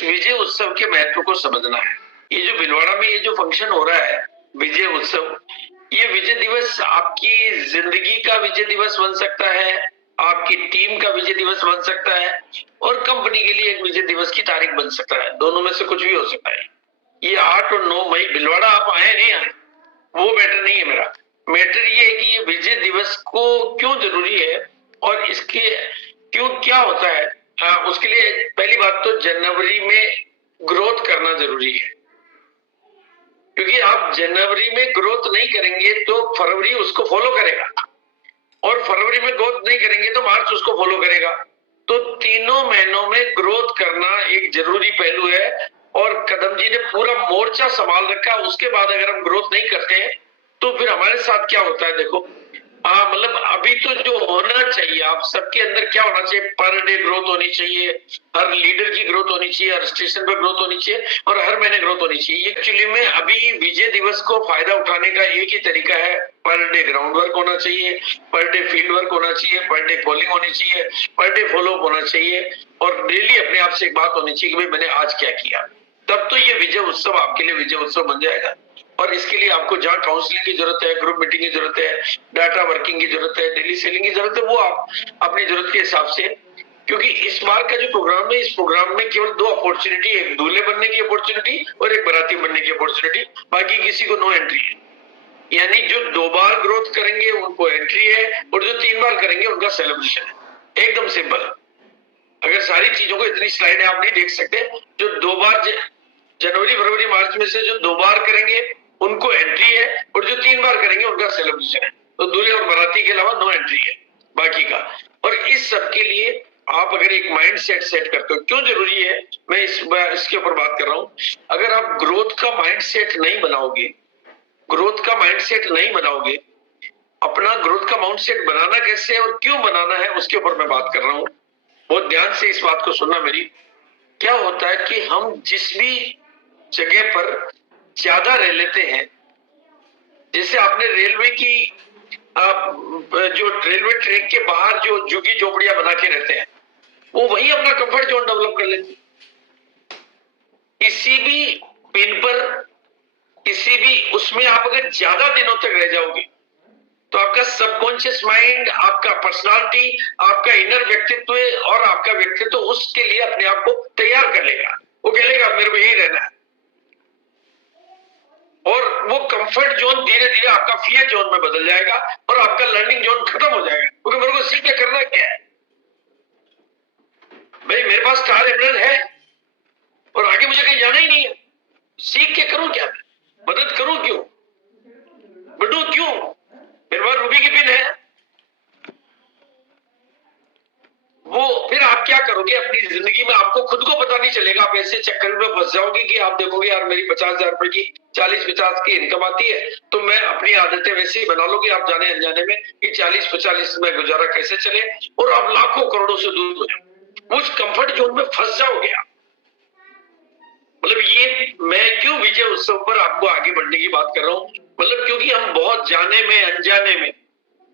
इस विजय उत्सव के महत्व को समझना है। ये जो भीलवाड़ा में ये जो फंक्शन हो रहा है विजय उत्सव, ये विजय दिवस आपकी जिंदगी का विजय दिवस बन सकता है, आपकी टीम का विजय दिवस बन सकता है और कंपनी के लिए एक विजय दिवस की तारीख बन सकता है। दोनों में से कुछ भी हो सकता है। ये 8 और 9 मई भीलवाड़ा आप आए नहीं आए वो मैटर नहीं है मेरा। मैटर ये है कि ये विजय दिवस को क्यों जरूरी है और इसके क्यों क्या होता है। उसके लिए पहली बात तो जनवरी में ग्रोथ करना जरूरी है, क्योंकि आप जनवरी में ग्रोथ नहीं करेंगे तो फरवरी उसको फॉलो करेगा और फरवरी में ग्रोथ नहीं करेंगे तो मार्च उसको फॉलो करेगा। तो तीनों महीनों में ग्रोथ करना एक जरूरी पहलू है और कदम जी ने पूरा मोर्चा संभाल रखा। उसके बाद अगर हम ग्रोथ नहीं करते हैं तो फिर हमारे साथ क्या होता है देखो। मतलब अभी तो जो होना चाहिए आप सबके अंदर क्या होना चाहिए, पर डे ग्रोथ होनी चाहिए, हर लीडर की ग्रोथ होनी चाहिए, हर स्टेशन पर ग्रोथ होनी चाहिए और हर महीने ग्रोथ होनी चाहिए। एक्चुअली में अभी विजय दिवस को फायदा उठाने का एक ही तरीका है, पर डे ग्राउंड वर्क होना चाहिए, पर डे फील्ड वर्क होना चाहिए, पर डे कॉलिंग होनी चाहिए, पर डे फॉलो अप होना चाहिए और डेली अपने आप से एक बात होनी चाहिए कि भाई मैंने आज क्या किया। तब तो ये विजय उत्सव आपके लिए विजय उत्सव बन जाएगा। और इसके लिए आपको जहां काउंसलिंग की जरूरत है, ग्रुप मीटिंग की जरूरत है, डाटा वर्किंग की जरूरत है, डेली सेलिंग की जरूरत है, वो आप अपनी जरूरत के हिसाब से। क्योंकि इस बार का जो प्रोग्राम है, इस प्रोग्राम में केवल 2 अपॉर्चुनिटी, एक दूल्हे बनने की अपॉर्चुनिटी और एक बाराती बनने की अपॉर्चुनिटी, बाकी किसी को नो एंट्री है। यानी जो 2 बार ग्रोथ करेंगे उनको एंट्री है और जो 3 बार करेंगे उनका सेलिब्रेशन है। एकदम सिंपल। अगर सारी चीजों को इतनी स्लाइड आप नहीं देख सकते। जो 2 बार जनवरी फरवरी मार्च में से जो 2 बार करेंगे उनको एंट्री है और जो 3 बार करेंगे उनका सेलिब्रेशन है। तो दूल्हे और बाराती के अलावा नो एंट्री है बाकी का। और इस सब के लिए आप अगर एक माइंड सेट करते हो, क्यों जरूरी है मैं इसके ऊपर बात कर रहा हूं। अगर आप ग्रोथ का माइंड सेट नहीं बनाओगे, ग्रोथ का माइंड सेट नहीं बनाओगे, अपना ग्रोथ का माइंड सेट बनाना कैसे और क्यों बनाना है उसके ऊपर मैं बात कर रहा हूं। बहुत ध्यान से इस बात को सुनना मेरी। क्या होता है कि हम जिस भी जगह पर ज्यादा रह लेते हैं, जैसे आपने रेलवे की जो रेलवे ट्रैक के बाहर जो झुग्गी झोपड़ियां बना के रहते हैं, वो वही अपना कंफर्ट जोन डेवलप कर लेते हैं। किसी भी पिन पर, किसी भी उसमें आप अगर ज्यादा दिनों तक रह जाओगे तो आपका सबकॉन्शियस माइंड, आपका पर्सनालिटी, आपका इनर व्यक्तित्व और आपका व्यक्तित्व उसके लिए अपने आप को तैयार कर लेगा। वो कहेगा मेरे को यही रहना है और वो कंफर्ट जोन धीरे धीरे आपका फियर जोन में बदल जाएगा और आपका लर्निंग जोन खत्म हो जाएगा। क्योंकि मेरे को सीख के करना क्या है भाई, मेरे पास स्टार एमरल्ड है और आगे मुझे कहीं जाना ही नहीं है, सीख के करूं क्या, मदद करूं क्यों, बढ़ू क्यों, मेरे पास रूबी की पिन है। वो फिर आप क्या करोगे अपनी जिंदगी में, आपको खुद को पता नहीं चलेगा। आप ऐसे चक्कर में फंस जाओगे कि आप देखोगे यार मेरी 50,000 रुपए की 40-50 की इनकम आती है, तो मैं अपनी आदतें वैसी बना लोगे आप जाने अनजाने में कि 40-45 में गुजारा कैसे चले और आप लाखों करोड़ों से दूर हो जाओ, उस कंफर्ट जोन में फंस जाओगे आप। मतलब ये मैं क्यों विजय उत्सव पर आपको आगे बढ़ने की बात कर रहा हूं, मतलब क्योंकि हम बहुत जाने में अनजाने में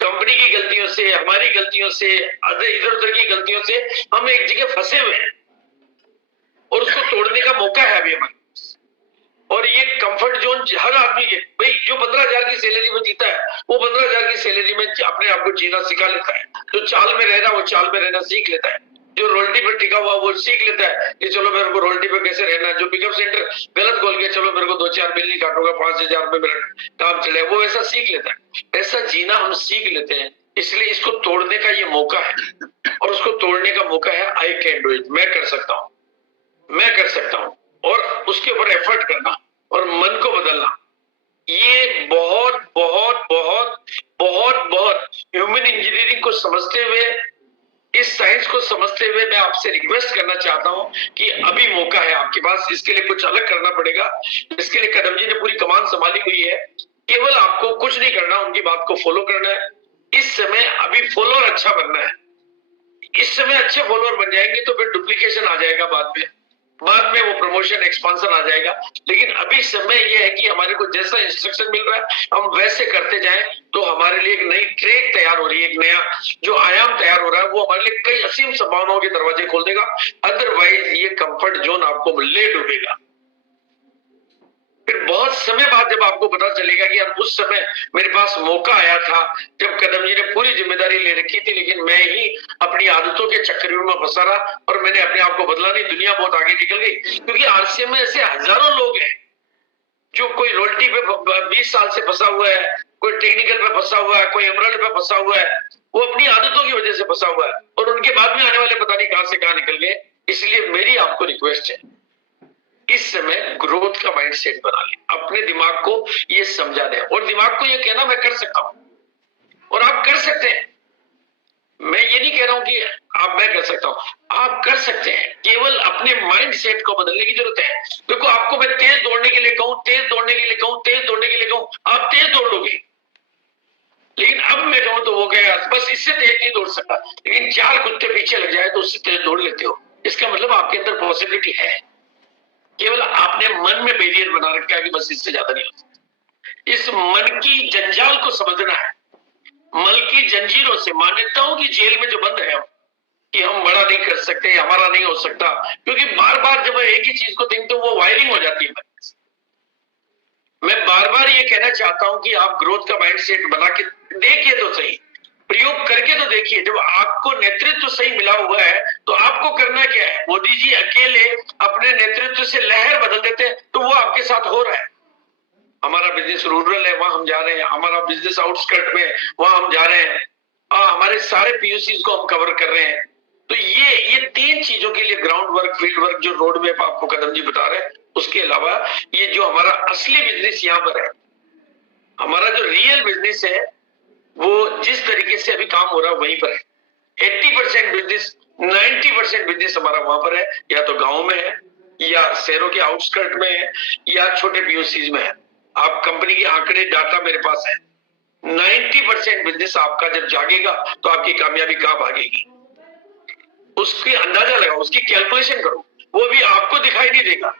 कंपनी की गलतियों से, हमारी गलतियों से, इधर उधर की गलतियों से हम एक जगह फंसे हुए हैं और उसको तोड़ने का मौका है अभी हमारे पास। और ये कंफर्ट जोन हर आदमी के, भाई जो 15,000 की सैलरी में जीता है वो 15,000 की सैलरी में अपने आप को जीना सिखा लेता है। जो चाल में रह रहा है वो चाल में रहना सीख लेता है। जो रोल्टी पे टिका हुआ वो सीख लेता है कि चलो मेरे को रोल्टी पे कैसे रहना है। जो पिकअप सेंटर गलत खोल के चलो मेरे को 2-4 बिल नहीं काटूंगा, 5,000 रुपए मेरा काम चले, वो ऐसा सीख लेता है। ऐसा जीना हम सीख लेते हैं, इसलिए इसको तोड़ने का ये मौका है और उसको तोड़ने का मौका है आई कैन डू इट, मैं कर सकता हूँ, मैं कर सकता हूँ। और उसके ऊपर एफर्ट करना और मन को बदलना, ये बहुत बहुत बहुत बहुत बहुत ह्यूमन इंजीनियरिंग को समझते हुए, इस साइंस को समझते हुए मैं आपसे रिक्वेस्ट करना चाहता हूं कि अभी मौका है आपके पास। इसके लिए कुछ अलग करना पड़ेगा। इसके लिए कदम जी ने पूरी कमान संभाली हुई है, केवल आपको कुछ नहीं करना, उनकी बात को फॉलो करना है। इस समय अभी फॉलोअर अच्छा बनना है। इस समय अच्छे फॉलोअर बन जाएंगे तो फिर डुप्लीकेशन आ जाएगा बाद में। बाद में वो प्रमोशन एक्सपांशन आ जाएगा। लेकिन अभी समय ये है कि हमारे को जैसा इंस्ट्रक्शन मिल रहा है हम वैसे करते जाएं, तो हमारे लिए एक नई ट्रैक तैयार हो रही है, एक नया जो आयाम तैयार हो रहा है, वो हमारे लिए कई असीम संभावनाओं के दरवाजे खोल देगा। अदरवाइज ये कंफर्ट जोन आपको ले डूबेगा। फिर बहुत समय बाद जब आपको पता चलेगा कि यार उस समय मेरे पास मौका आया था जब कदम जी ने पूरी जिम्मेदारी ले रखी थी, लेकिन मैं ही अपनी आदतों के चक्कर में फंसा रहा और मैंने अपने आप को बदला नहीं, दुनिया बहुत आगे निकल गई। क्योंकि आरसीएम में ऐसे हजारों लोग हैं जो कोई रोल्टी पे 20 साल से फंसा हुआ है, कोई टेक्निकल पे फंसा हुआ है, कोई एमरल्ड पे फंसा हुआ है, वो अपनी आदतों की वजह से फंसा हुआ है और उनके बाद में आने वाले पता नहीं कहां से कहां निकल गए। इसलिए मेरी आपको रिक्वेस्ट है, इस समय ग्रोथ का माइंडसेट बना ले, अपने दिमाग को ये समझा दे और दिमाग को ये कहना मैं कर सकता हूं और आप कर सकते हैं। मैं ये नहीं कह रहा हूं कि मैं कर सकता हूं, आप कर सकते हैं, केवल अपने माइंड सेट को बदलने की जरूरत है। देखो आपको मैं तेज दौड़ने के लिए कहूं, तेज दौड़ने के लिए कहूं, तेज दौड़ने के लिए कहूं, आप तेज दौड़ लोगे। लेकिन अब मैं कहूं तो वो कहेगा बस इससे तेज नहीं दौड़ सकता, लेकिन 4 कुत्ते पीछे लग जाए तो उससे तेज दौड़ लेते हो। इसका मतलब आपके अंदर पॉसिबिलिटी है, केवल आपने मन में बैरियर बना रखा है कि बस इससे ज्यादा नहीं हो सकता। इस मन की जंजाल को समझना है, मन की जंजीरों से, मान्यताओं की जेल में जो बंद है हम, कि हम बड़ा नहीं कर सकते, हमारा नहीं हो सकता, क्योंकि बार बार जब एक ही चीज को देखते हो वो वायरिंग हो जाती है। मैं बार बार ये कहना चाहता हूं कि आप ग्रोथ का माइंडसेट बना के देखिए तो सही, प्रयोग करके तो देखिए। जब आपको नेतृत्व सही मिला हुआ है तो आपको करना क्या है? मोदी जी अकेले अपने नेतृत्व से लहर बदल देते हैं, तो वो आपके साथ हो रहा है। हमारा बिजनेस रूरल है, वहां हम जा रहे हैं, हमारा बिजनेस आउटस्कर्ट में वहां हम जा रहे हैं, हमारे सारे पीयूसीज को हम कवर कर रहे हैं। तो ये 3 चीजों के लिए ग्राउंड वर्क, फील्ड वर्क, जो रोड मैप आपको कदम जी बता रहे हैं, उसके अलावा ये जो हमारा असली बिजनेस यहाँ पर है, हमारा जो रियल बिजनेस है, वो जिस तरीके से अभी काम हो रहा है वहीं पर है। 80% बिजनेस, 90% बिजनेस हमारा वहां पर है, या तो गांव में है, या शहरों के आउटस्कर्ट में है, या छोटे पीओसीज में है। आप कंपनी के आंकड़े, डाटा मेरे पास है। 90% बिजनेस आपका जब जागेगा तो आपकी कामयाबी कहां भागेगी, उसकी अंदाजा लगाओ, उसकी कैलकुलेशन करो। वो भी आपको दिखाई नहीं देगा,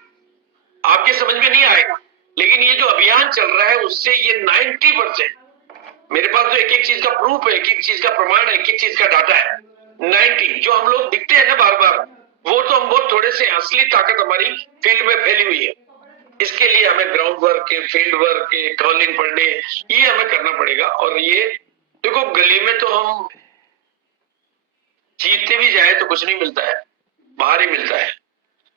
आपके समझ में नहीं आएगा, लेकिन ये जो अभियान चल रहा है उससे ये 90%, मेरे पास तो एक एक चीज का प्रूफ है, एक एक चीज का प्रमाण है, एक एक चीज का डाटा है। 90 जो हम लोग दिखते हैं ना बार बार, वो तो हम बहुत थोड़े से, असली ताकत हमारी फील्ड में फैली हुई है। इसके लिए हमें ग्राउंड वर्क के, फील्ड वर्क के, कॉलिंग पढ़ने, ये हमें करना पड़ेगा। और ये देखो, गली में तो हम जीतते भी जाए तो कुछ नहीं मिलता है, बाहर ही मिलता है,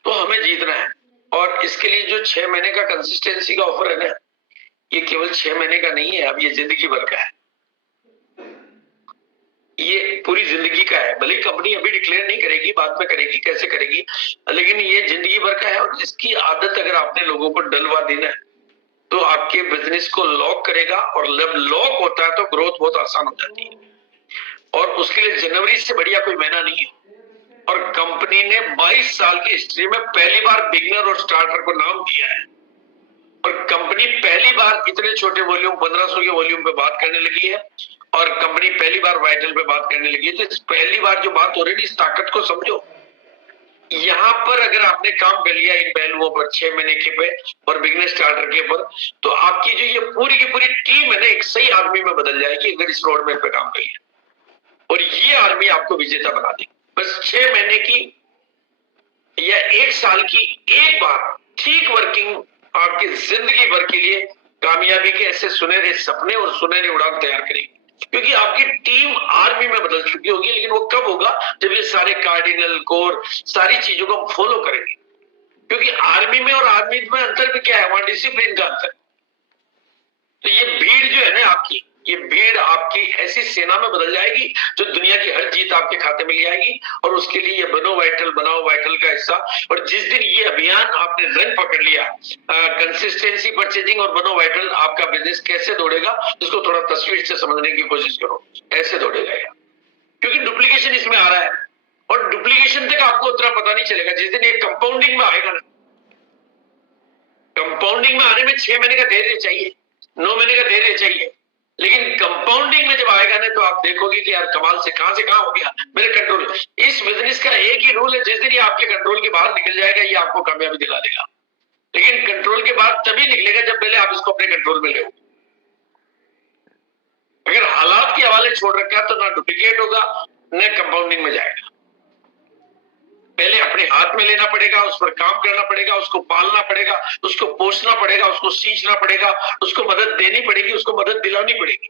तो हमें जीतना है। और इसके लिए जो 6 महीने का कंसिस्टेंसी का ऑफर है ना, ये केवल 6 महीने का नहीं है, अब ये जिंदगी भर का है, ये पूरी जिंदगी का है। भले कंपनी अभी डिक्लेयर नहीं करेगी, बाद में करेगी, कैसे करेगी, लेकिन ये जिंदगी भर का है। और इसकी आदत अगर आपने लोगों को डलवा देना है तो आपके बिजनेस को लॉक करेगा, और जब लॉक होता है तो ग्रोथ बहुत आसान हो जाती है। और उसके लिए जनवरी से बढ़िया कोई महीना नहीं है। और कंपनी ने 22 साल की हिस्ट्री में पहली बार बिगिनर और स्टार्टर को नाम दिया है, और कंपनी पहली बार इतने छोटे वॉल्यूम, 1500 के वॉल्यूम पे बात करने लगी है, और कंपनी पहली बार वाइटल पे बात करने लगी है। तो इस पहली बार जो बात हो रही है, इस ताकत को समझो। यहाँ पर अगर आपने काम कर लिया इन पहलुओं पर, 6 महीने के पे और बिगनर स्टार्टर के पर, तो आपकी जो ये पूरी की पूरी टीम है ना, एक सही आर्मी में बदल जाएगी अगर इस रोड मैप पे काम कर लिया। और ये आर्मी आपको विजेता बना देगी। बस 6 महीने की या 1 साल की एक बार ठीक वर्किंग आपकी जिंदगी भर के लिए कामयाबी के ऐसे सुनहरे सपने और सुनहरी उड़ान तैयार करेगी। क्योंकि आपकी टीम आर्मी में बदल चुकी होगी। लेकिन वो कब होगा? जब ये सारे कार्डिनल कोर, सारी चीजों को हम फॉलो करेंगे। क्योंकि आर्मी में और आर्मी में अंतर भी क्या है? वहां डिसिप्लिन का अंतर। तो ये भीड़ जो है ना आपकी, ये भीड़ आपकी ऐसी सेना में बदल जाएगी जो दुनिया की हर जीत आपके खाते में ले आएगी। और उसके लिए ये बनो वाइटल, बनाओ वाइटल का हिस्सा। और जिस दिन ये अभियान आपने रंग पकड़ लिया, कंसिस्टेंसी, परचेजिंग और बनो वाइटल, आपका बिजनेस कैसे दौड़ेगा इसको थोड़ा तस्वीर से समझने की कोशिश करो। ऐसे दौड़ेगा यार, क्योंकि डुप्लीकेशन इसमें आ रहा है। और डुप्लीकेशन तक आपको उतना पता नहीं चलेगा जिस दिन एक कंपाउंडिंग में आएगा ना। कंपाउंडिंग में आने में 6 महीने का धैर्य चाहिए, 9 महीने का धैर्य चाहिए। लेकिन कंपाउंडिंग में जब आएगा ना तो आप देखोगे कि यार कमाल से कहां हो गया मेरे कंट्रोल। इस बिजनेस का एक ही रूल है, जिस दिन ये आपके कंट्रोल के बाहर निकल जाएगा ये आपको कामयाबी दिला देगा। लेकिन कंट्रोल के बाद तभी निकलेगा जब पहले आप इसको अपने कंट्रोल में ले। अगर हालात के हवाले छोड़ रखा तो ना डुप्लीकेट होगा न कंपाउंडिंग में जाएगा। पहले अपने हाथ में लेना पड़ेगा, उस पर काम करना पड़ेगा, उसको पालना पड़ेगा, उसको पोषना पड़ेगा, उसको सींचना पड़ेगा, उसको मदद देनी पड़ेगी, उसको मदद दिलानी पड़ेगी,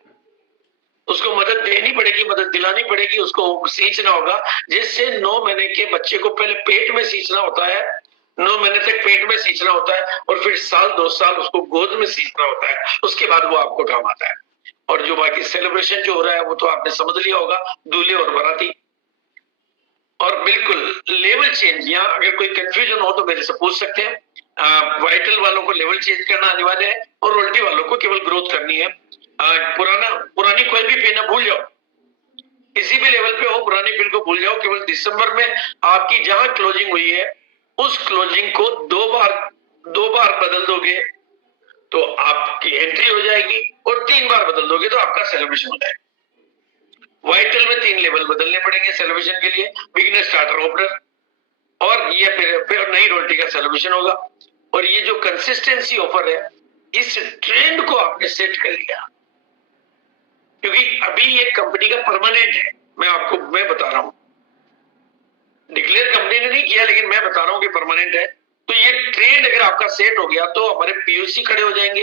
उसको मदद देनी पड़ेगी, मदद दिलानी पड़ेगी, उसको सींचना होगा। जिससे 9 महीने के बच्चे को पहले पेट में सींचना होता है, 9 महीने तक पेट में सींचना होता है और फिर साल 2 साल उसको गोद में सींचना होता है, उसके बाद वो आपको काम आता है। और जो बाकी सेलिब्रेशन जो हो रहा है वो तो आपने समझ लिया होगा, दूल्हे और बाराती। और बिल्कुल लेवल चेंज, यहाँ अगर कोई कंफ्यूजन हो तो मेरे से पूछ सकते हैं। वाइटल वालों को लेवल चेंज करना अनिवार्य है और रोल्टी वालों को केवल ग्रोथ करनी है। पुरानी कोई भी पिन भूल जाओ, किसी भी लेवल पे हो पुरानी पिन को भूल जाओ। केवल दिसंबर में आपकी जहां क्लोजिंग हुई है उस क्लोजिंग को दो बार बदल दोगे तो आपकी एंट्री हो जाएगी और 3 बार बदल दोगे तो आपका सेलिब्रेशन हो जाएगा। वाइटल में 3 लेवल बदलने पड़ेंगे सेलिब्रेशन के लिए, बिगिनर, स्टार्टर, ओपनर, और ये फिर नई रोल्टी का सेलिब्रेशन होगा। और ये जो कंसिस्टेंसी ऑफर है, इस ट्रेंड को आपने सेट कर लिया, क्योंकि अभी ये कंपनी का परमानेंट है। मैं बता रहा हूं, डिक्लेयर कंपनी ने नहीं किया लेकिन मैं बता रहा हूं कि परमानेंट है। तो ये ट्रेंड अगर आपका सेट हो गया तो हमारे पीयूसी खड़े हो जाएंगे,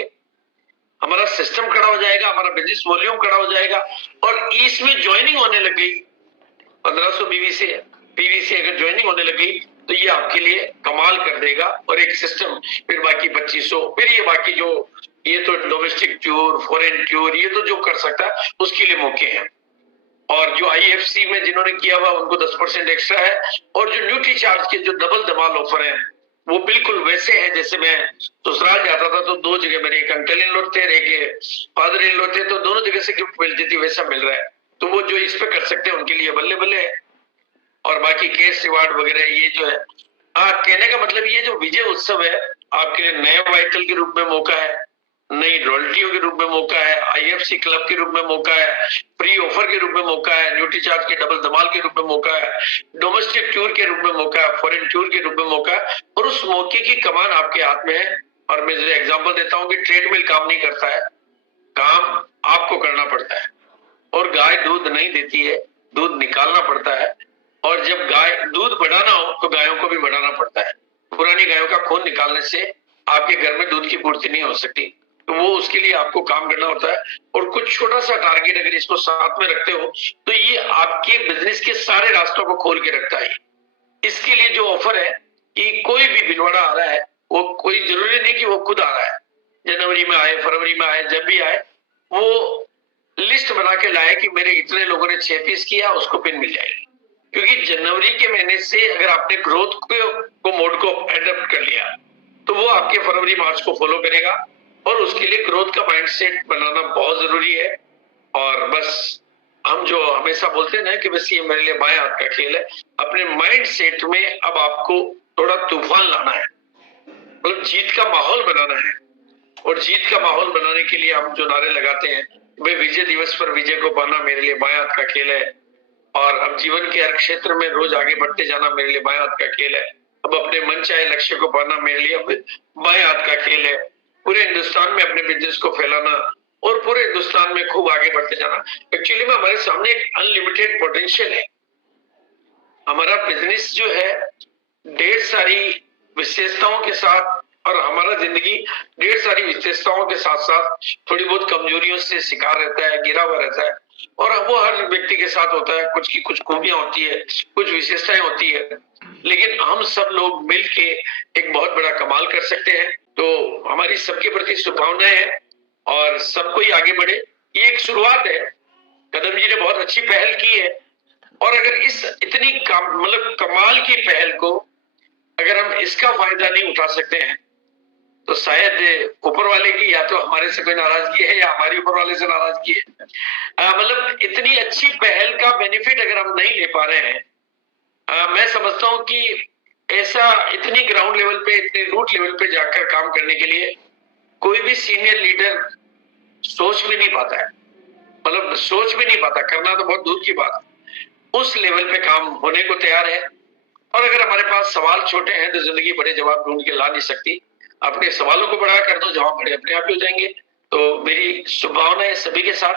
हमारा सिस्टम खड़ा हो जाएगा, हमारा बिजनेस वॉल्यूम खड़ा हो जाएगा। और इसमें ज्वाइनिंग होने लग गई 1500 पीवी से अगर ज्वाइनिंग होने लग गई तो ये आपके लिए कमाल कर देगा। और एक सिस्टम, फिर बाकी 2500, फिर ये बाकी जो ये तो डोमेस्टिक टूर, फॉरेन टूर, ये तो जो कर सकता है उसके लिए मौके हैं। और जो आईएफसी में जिन्होंने किया हुआ उनको 10% एक्स्ट्रा है। और जो न्यूट्री चार्ज के जो डबल धमाल ऑफर है वो बिल्कुल वैसे है जैसे मैं ससुराल जाता था तो 2 जगह मेरे एक अंकल इन लोग थे, एक फादर इन लोग थे, तो दोनों जगह से गिफ्ट मिलती थी, वैसा मिल रहा है। तो वो जो इस पे कर सकते हैं उनके लिए बल्ले बल्ले है। और बाकी केस रिवार्ड वगैरह ये जो है, कहने का मतलब ये जो विजय उत्सव है आपके लिए नए वाइटल के रूप में मौका है, नई रॉयल्टियों के रूप में मौका है, आईएफसी क्लब के रूप में मौका है, फ्री ऑफर के रूप में मौका है, न्यूट्री चार्ज के डबल धमाल के रूप में मौका है, डोमेस्टिक टूर के रूप में मौका है, फॉरेन टूर के रूप में मौका है। और उस मौके की कमान आपके हाथ में है। और मैं जो एग्जांपल देता हूं कि ट्रेडमिल काम नहीं करता है, काम आपको करना पड़ता है। और गाय दूध नहीं देती है, दूध निकालना पड़ता है। और जब गाय दूध बढ़ाना हो तो गायों को भी बढ़ाना पड़ता है। पुरानी गायों का खून निकालने से आपके घर में दूध की पूर्ति नहीं हो सकती, तो वो उसके लिए आपको काम करना होता है। और कुछ छोटा सा टारगेट अगर इसको साथ में रखते हो तो ये आपके बिजनेस के सारे रास्तों को खोल के रखता है। इसके लिए जो ऑफर है कि कोई भी भिलवाड़ा आ रहा है, वो कोई जरूरी नहीं कि वो खुद आ रहा है, जनवरी में आए, फरवरी में आए, जब भी आए वो लिस्ट बना के लाए कि मेरे इतने लोगों ने 6 पीस किया, उसको पिन मिल जाएगी। क्योंकि जनवरी के महीने से अगर आपने ग्रोथ को मोड को एडप्ट कर लिया तो वो आपके फरवरी मार्च को फॉलो करेगा। और उसके लिए ग्रोथ का माइंडसेट बनाना बहुत जरूरी है। और बस हम जो हमेशा बोलते हैं ना कि बस ये मेरे लिए बाएं हाथ का खेल है, अपने माइंड सेट में अब आपको थोड़ा तूफान लाना है, मतलब जीत का माहौल बनाना है। और जीत का माहौल बनाने के लिए हम जो नारे लगाते हैं, वे विजय दिवस पर विजय को पाना मेरे लिए बाएं हाथ का खेल है। और अब जीवन के हर क्षेत्र में रोज आगे बढ़ते जाना मेरे लिए बाएं हाथ का खेल है। अब अपने मन चाहे लक्ष्य को पाना मेरे लिए अब बाएं हाथ का खेल है। पूरे हिंदुस्तान में अपने बिजनेस को फैलाना और पूरे हिंदुस्तान में खूब आगे बढ़ते जाना। एक्चुअली में हमारे सामने एक अनलिमिटेड पोटेंशियल है। हमारा बिजनेस जो है ढेर सारी विशेषताओं के साथ, और हमारा जिंदगी ढेर सारी विशेषताओं के साथ साथ थोड़ी बहुत कमजोरियों से शिकार रहता है, घिरा हुआ रहता है। और वो हर व्यक्ति के साथ होता है, कुछ की कुछ खूबियां होती है, कुछ विशेषताएं होती है, लेकिन हम सब लोग मिलके एक बहुत बड़ा कमाल कर सकते हैं। तो हमारी सबके प्रति शुभकामनाएं हैं और सबको ही आगे बढ़े। ये एक शुरुआत है, कदम जी ने बहुत अच्छी पहल की है। और अगर इस इतनी मतलब कमाल की पहल को अगर हम इसका फायदा नहीं उठा सकते हैं तो शायद ऊपर वाले की या तो हमारे से कोई नाराजगी है या हमारी ऊपर वाले से नाराजगी है। मतलब इतनी अच्छी पहल का बेनिफिट अगर हम नहीं ले पा रहे हैं, मैं समझता हूं कि ऐसा इतनी ग्राउंड लेवल पे, इतनी रूट लेवल पे जाकर काम करने के लिए कोई भी सीनियर लीडर सोच भी नहीं पाता है। मतलब सोच भी नहीं पाता, करना तो बहुत दूर की बात, उस लेवल पे काम होने को तैयार है। और अगर हमारे पास सवाल छोटे हैं तो जिंदगी बड़े जवाब ढूंढ के ला नहीं सकती। अपने सवालों को बड़ा कर दो, जवाब बड़े अपने आप ही हो जाएंगे। तो मेरी शुभकामनाएं सभी के साथ।